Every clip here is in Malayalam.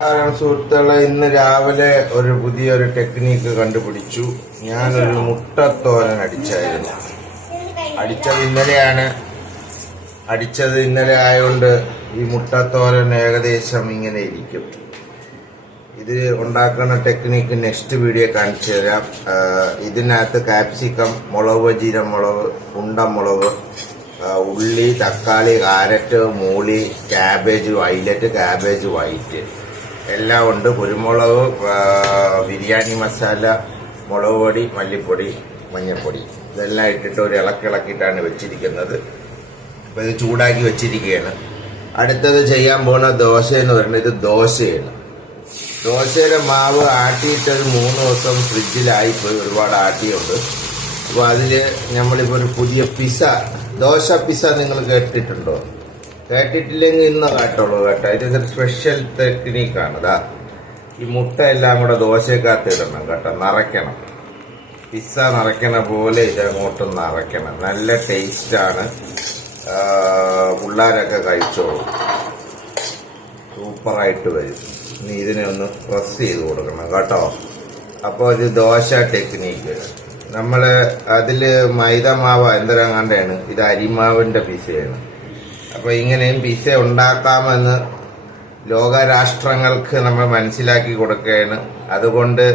സുഹൃത്തുക്കളെ, ഇന്ന് രാവിലെ ഒരു പുതിയൊരു ടെക്നീക്ക് കണ്ടുപിടിച്ചു. ഞാനൊരു മുട്ടത്തോരൻ അടിച്ചായിരുന്നു. അടിച്ചത് ഇന്നലെ ആയതുകൊണ്ട് ഈ മുട്ടത്തോരൻ ഏകദേശം ഇങ്ങനെ ഇരിക്കും. ഇത് ഉണ്ടാക്കുന്ന ടെക്നീക്ക് നെക്സ്റ്റ് വീഡിയോ കാണിച്ചു തരാം. ഇതിനകത്ത് കാപ്സിക്കം, മുളക്, ജീരമുളക്, ഉണ്ടമുളക്, ഉള്ളി, തക്കാളി, കാരറ്റ്, മൂളി, ക്യാബേജ് വൈലറ്റ്, ക്യാബേജ് വൈറ്റ് എല്ലാം ഉണ്ട്. കുരുമുളക്, ബിരിയാണി മസാല, മുളക് പൊടി, മല്ലിപ്പൊടി, മഞ്ഞൾപ്പൊടി ഇതെല്ലാം ഇട്ടിട്ട് ഒരു ഇളക്കിയിട്ടാണ് വെച്ചിരിക്കുന്നത്. അപ്പോൾ ഇത് ചൂടാക്കി വെച്ചിരിക്കുകയാണ്. അടുത്തത് ചെയ്യാൻ പോകുന്ന ദോശ എന്ന് പറയുന്നത് ഇത് ദോശയാണ്. ദോശയുടെ മാവ് ആട്ടിയിട്ടത് 3 ദിവസം ഫ്രിഡ്ജിലായിപ്പോയി, ഒരുപാട് ആട്ടിയുണ്ട്. അപ്പോൾ അതിൽ നമ്മളിപ്പോൾ ഒരു പുതിയ ദോശ പിസ്സ നിങ്ങൾ കേട്ടിട്ടുണ്ടോ? കേട്ടിട്ടില്ലെങ്കിൽ ഇന്ന് കേട്ടോളൂ കേട്ടോ. ഇതൊരു സ്പെഷ്യൽ ടെക്നീക്കാണ്. അതാ ഈ മുട്ട എല്ലാം കൂടെ ദോശക്കകത്ത് ഇടണം കേട്ടോ, നിറയ്ക്കണം. പിസ്സ നിറയ്ക്കണ പോലെ ഇതങ്ങോട്ട് നിറയ്ക്കണം. നല്ല ടേസ്റ്റാണ്. പിള്ളേരൊക്കെ കഴിച്ചോളൂ, സൂപ്പറായിട്ട് വരും. ഇനി ഇതിനെ ഒന്ന് പ്രസ് ചെയ്ത് കൊടുക്കണം കേട്ടോ. അപ്പോൾ ഇത് ദോശ ടെക്നീക്ക്. നമ്മൾ അതിൽ മൈദ മാവ് എന്തെല്ലാം കണ്ടാണ്, ഇത് അരിമാവിൻ്റെ പിസയാണ്. അപ്പോൾ ഇങ്ങനെയും പിസ ഉണ്ടാക്കാമെന്ന് ലോകരാഷ്ട്രങ്ങൾക്ക് നമ്മൾ മനസ്സിലാക്കി കൊടുക്കുകയാണ്. അതുകൊണ്ട്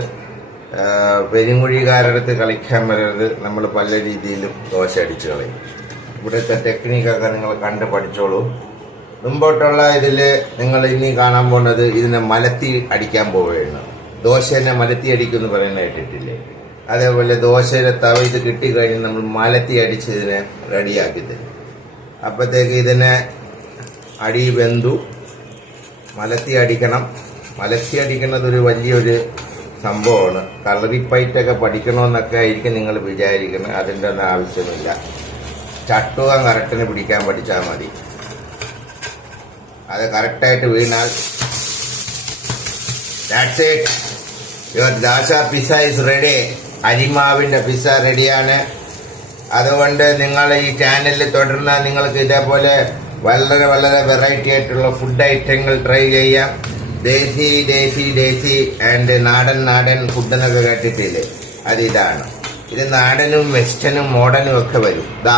പെരുങ്കുഴിക്കാരടുത്ത് കളിക്കാൻ വരരുത്. നമ്മൾ പല രീതിയിലും ദോശ അടിച്ചു കളയും. ഇവിടുത്തെ ടെക്നിക്കൊക്കെ നിങ്ങൾ കണ്ട് പഠിച്ചോളൂ. മുമ്പോട്ടുള്ള ഇതിൽ നിങ്ങൾ ഇനി കാണാൻ പോകുന്നത് ഇതിനെ മലത്തി അടിക്കാൻ പോവുകയാണ്. ദോശേനെ മലത്തി അടിക്കുമെന്ന് പറയുന്ന കേട്ടിട്ടില്ലേ? അതേപോലെ ദോശയുടെ തവ ഇത് കിട്ടിക്കഴിഞ്ഞ് നമ്മൾ മലത്തി അടിച്ച് ഇതിനെ റെഡിയാക്കി തരും. അപ്പോഴത്തേക്ക് ഇതിനെ അടി വെന്തു. മലത്തി അടിക്കണം. മലത്തി അടിക്കുന്നത് ഒരു വലിയൊരു സംഭവമാണ്. കളറിപ്പയറ്റൊക്കെ പഠിക്കണമെന്നൊക്കെ ആയിരിക്കും നിങ്ങൾ വിചാരിക്കുന്നത്. അതിൻ്റെ ഒന്നും ആവശ്യമില്ല. ചട്ടുകം കറക്റ്റിന് പിടിക്കാൻ പഠിച്ചാൽ മതി. അത് കറക്റ്റായിട്ട് വീണാൽ that's it, your dosa pizza is ready. അരിമാവിൻ്റെ പിസ്സ റെഡിയാണ്. അതുകൊണ്ട് നിങ്ങൾ ഈ ചാനലിൽ തുടർന്നാൽ നിങ്ങൾക്ക് ഇതേപോലെ വളരെ വളരെ വെറൈറ്റി ആയിട്ടുള്ള ഫുഡ് ഐറ്റങ്ങൾ ട്രൈ ചെയ്യാം. ദേശി ആൻഡ് നാടൻ ഫുഡ് എന്നൊക്കെ കേട്ടിട്ടില്ലേ? ഇതാണ്. ഇത് നാടനും വെസ്റ്റേണും മോഡേണും ഒക്കെ വരും. ദാ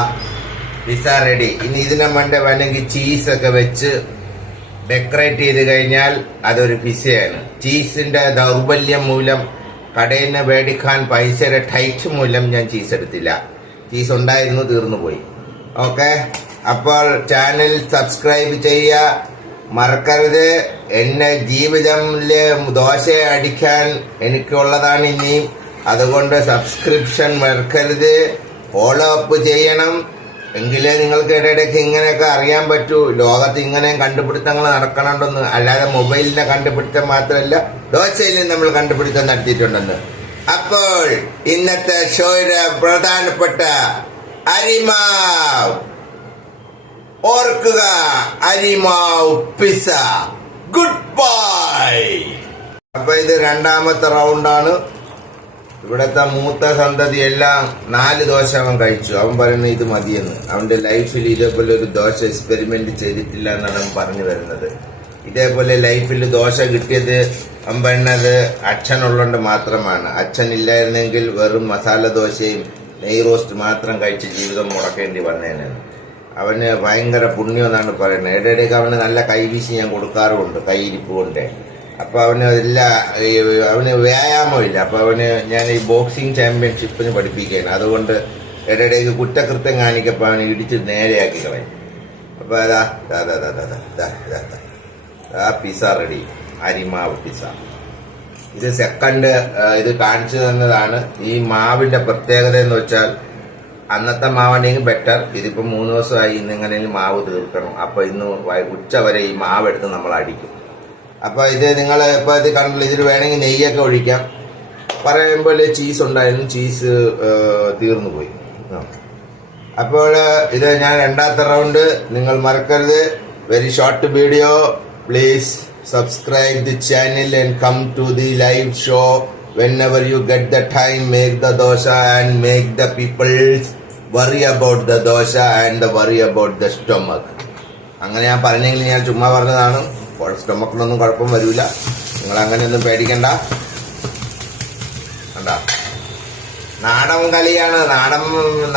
പിസ്സ റെഡി. ഇനി ഇതിനെ വേണമെങ്കിൽ ചീസൊക്കെ വെച്ച് ഡെക്കറേറ്റ് ചെയ്ത് കഴിഞ്ഞാൽ അതൊരു പിസ്സയാണ്. ചീസിന്റെ ദൗർബല്യം മൂലം കടയിൽ നിന്ന് മേടിക്കാൻ പൈസയുടെ ടൈറ്റ് മൂലം ഞാൻ ചീസ് എടുത്തില്ല. ചീസ് ഉണ്ടായിരുന്നു, തീർന്നു പോയി. ഓക്കെ, അപ്പോൾ ചാനൽ സബ്സ്ക്രൈബ് ചെയ്യുക മറക്കരുത്. എന്നെ ജീവിതത്തിലെ ദോശ അടിക്കാൻ എനിക്കുള്ളതാണ് ഇനിയും. അതുകൊണ്ട് സബ്സ്ക്രിപ്ഷൻ മറക്കരുത്, ഫോളോ അപ്പ് ചെയ്യണം. എങ്കിലേ നിങ്ങൾക്ക് ഇടയ്ക്ക് ഇങ്ങനെയൊക്കെ അറിയാൻ പറ്റൂ. ലോകത്ത് ഇങ്ങനെയും കണ്ടുപിടുത്തങ്ങൾ നടക്കണമെന്ന്. അല്ലാതെ മൊബൈലിന്റെ കണ്ടുപിടുത്തം മാത്രമല്ല, ദോശയിലും നമ്മൾ കണ്ടുപിടുത്തം നടത്തിയിട്ടുണ്ടെന്ന്. അപ്പോൾ ഇന്നത്തെ ഷോയുടെ പ്രധാനപ്പെട്ട അരിമാവ് ഓർക്കുക, അരിമാവ് പിസ്സ. Good bye. അപ്പൊ ഇത് രണ്ടാമത്തെ റൗണ്ടാണ്. ഇവിടത്തെ മൂത്ത സന്തതി എല്ലാം 4 ദോശ അവൻ കഴിച്ചു. അവൻ പറയുന്നത് ഇത് മതിയെന്ന്. അവന്റെ ലൈഫിൽ ഇതേപോലെ ഒരു ദോശ എക്സ്പെരിമെന്റ് ചെയ്തിട്ടില്ല എന്നാണ് അവൻ പറഞ്ഞു വരുന്നത്. ഇതേപോലെ ലൈഫിൽ ദോശ കിട്ടിയത് അവൻ പറയുന്നത് അച്ഛനുള്ളതുകൊണ്ട് മാത്രമാണ്. അച്ഛൻ ഇല്ലായിരുന്നെങ്കിൽ വെറും മസാല ദോശയും നെയ് റോസ്റ്റ് മാത്രം കഴിച്ച് ജീവിതം മുടക്കേണ്ടി വന്നേനെ. അവന് ഭയങ്കര പുണ്യം എന്നാണ് പറയുന്നത്. ഇടയിടയ്ക്ക് അവന് നല്ല കൈവീശി ഞാൻ കൊടുക്കാറുമുണ്ട്, കൈയിരിപ്പ് കൊണ്ട്. അപ്പൊ അവന് വ്യായാമമില്ല. അപ്പൊ ഞാൻ ഈ ബോക്സിംഗ് ചാമ്പ്യൻഷിപ്പിന് പഠിപ്പിക്കുകയാണ്. അതുകൊണ്ട് ഇടയിടയ്ക്ക് കുറ്റകൃത്യം കാണിക്കപ്പോൾ അവന് ഇടിച്ച് നേരെയാക്കി കളയും. അപ്പൊ പിസ്സ റെഡി, അരിമാവ് പിസ്സ. ഇത് സെക്കൻഡ് ഇത് കാണിച്ചു തന്നതാണ്. ഈ മാവിന്റെ പ്രത്യേകത എന്ന് വെച്ചാൽ അന്നത്തെ മാവാണെങ്കിൽ ബെറ്റർ. ഇതിപ്പോ 3 ദിവസമായി. ഇന്ന് എങ്ങനെയും മാവ് തീർക്കണം. അപ്പൊ ഇന്ന് ഉച്ച വരെ ഈ മാവ് എടുത്ത് നമ്മൾ അടിക്കും. അപ്പൊ ഇത് നിങ്ങൾ ഇപ്പൊ ഇത് കണ്ടില്ല. ഇതിൽ വേണമെങ്കിൽ നെയ്യൊക്കെ ഒഴിക്കാം. പറയുമ്പോൾ ചീസ് ഉണ്ടായിരുന്നു, ചീസ് തീർന്നു പോയി. അപ്പോൾ ഇത് ഞാൻ രണ്ടാമത്തെ റൗണ്ട്. നിങ്ങൾ മറക്കരുത്, very short video. Please subscribe the channel and come to the live show whenever you get the time. Make the dosha and make the people worry about the dosha and worry about the stomach. അങ്ങനെ ഞാൻ പറഞ്ഞെങ്കിൽ ഞാൻ ചുമ്മാ പറഞ്ഞതാണ്. സ്റ്റൊമക്കിനൊന്നും കുഴപ്പം വരില്ല. നിങ്ങൾ അങ്ങനെയൊന്നും പേടിക്കണ്ട. കണ്ടാ, നാടൻ കളിയാണ്.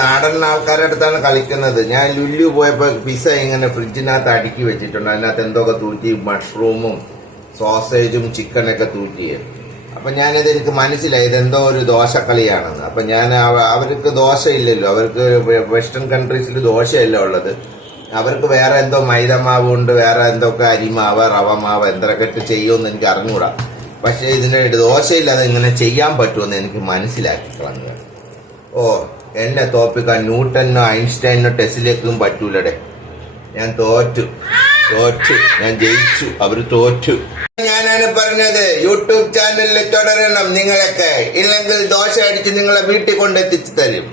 നാടൻ ആൾക്കാരുടെ അടുത്താണ് കളിക്കുന്നത്. ഞാൻ ലുല്ലു പോയപ്പോൾ പിസ്സ ഇങ്ങനെ ഫ്രിഡ്ജിനകത്ത് അടുക്കി വെച്ചിട്ടുണ്ട്. അതിനകത്ത് എന്തൊക്കെ തൂറ്റി, മഷ്റൂമും സോസേജും ചിക്കനൊക്കെ തൂറ്റി. അപ്പൊ ഞാനിത് എനിക്ക് മനസ്സിലായി ഇതെന്തോ ഒരു ദോശക്കളിയാണെന്ന്. അപ്പൊ ഞാൻ അവർക്ക് ദോശയില്ലല്ലോ, അവർക്ക് വെസ്റ്റേൺ കൺട്രീസിൽ ദോശയല്ല ഉള്ളത്. അവർക്ക് വേറെ എന്തോ മൈദമാവ് കൊണ്ട് വേറെ എന്തൊക്കെ അരിമാവ്, റവമാവ് എന്തൊക്കെ ഇട്ട് ചെയ്യുമെന്ന് എനിക്ക് അറിഞ്ഞൂടാ. പക്ഷെ ഇതിന് ദോശയില്ലാതെ ഇങ്ങനെ ചെയ്യാൻ പറ്റുമെന്ന് എനിക്ക് മനസ്സിലാക്കി കളഞ്ഞു. ഓ, എന്നെ തോപ്പിക്കാൻ ന്യൂട്ടനോ ഐൻസ്റ്റൈനോ ടെസ്റ്റിലേക്കും പറ്റൂലടെ. ഞാൻ തോറ്റു, ഞാൻ ജയിച്ചു, അവര് തോറ്റു. ഞാനാണ് പറഞ്ഞത്, യൂട്യൂബ് ചാനലിൽ തുടരണം നിങ്ങളൊക്കെ. ഇല്ലെങ്കിൽ ദോശ അടിച്ച് നിങ്ങളെ വീട്ടിൽ കൊണ്ടെത്തിച്ചു തരും.